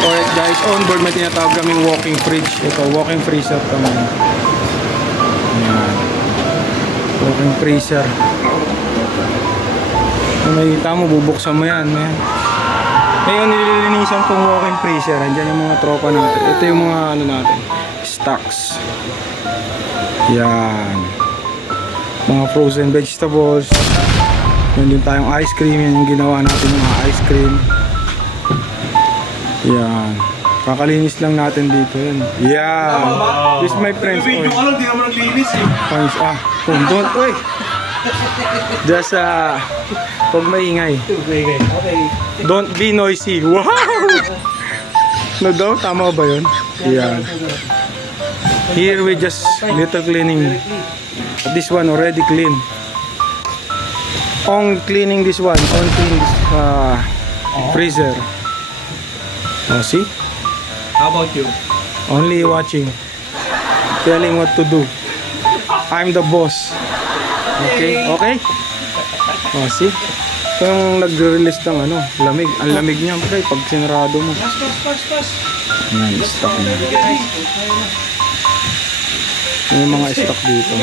Alright guys, on board may tinatawag kaming walking fridge. Ito, walking freezer kami. Ayan. Walking freezer. Kung nakikita mo, bubuksan mo yan. Ngayon, nililinisan kong walking freezer. Andyan yung mga tropa natin. Ito yung mga ano natin, stocks. Yan. Mga frozen vegetables. Yan din tayong ice cream. Yan yung ginawa natin yung mga ice cream. Yan. Kakalinis lang natin dito yan. Yeah. This is my friend's oil. Video ka lang, di naman naglinis eh. Don't wait. Just huwag maingay. Okay. Don't be noisy. Wow! No daw? Tama ba yun? Yan. Here we just little cleaning. This one already clean. On cleaning this one. On clean this freezer. Oh, see? How about you? Only watching. Telling what to do. I'm the boss. Okay? Okay? Oh, see? Ito yung nagre-release ng ano, lamig. Ang lamig niya, pre, pag sinarado mo. Pas. Yan, stock niya. Yung mga stock dito.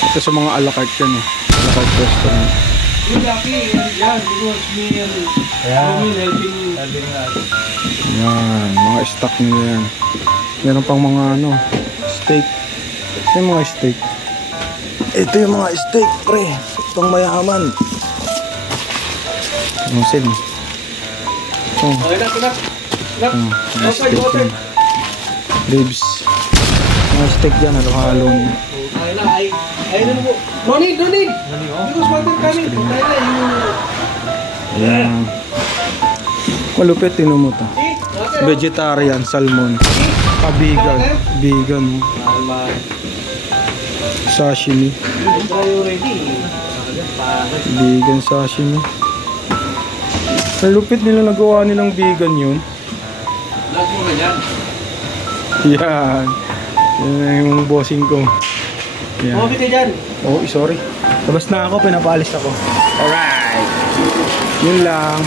Ito sa mga a la carte yan eh. A la carte restaurant. Yan, mga stock nila yan. Meron pang mga ano, steak. Yung mga steak. Ito yung mga steak, pre. Itong mayaman. Ang sin. Oh. Mga steak yan. Ribs. Mga steak yan, halo-halo niya. No need. Because water coming. Ayan. Malupit, tinumo to. Vegetarian, salmon. Vegan. Vegan. Sashimi. Vegan sashimi. Malupit nila nagawa nilang vegan yun. Yan. Yan yung bossing ko. Yan. Okay ka dyan. Oh, sorry. Labas na ako, pinapaalis ako. Alright. Yun lang.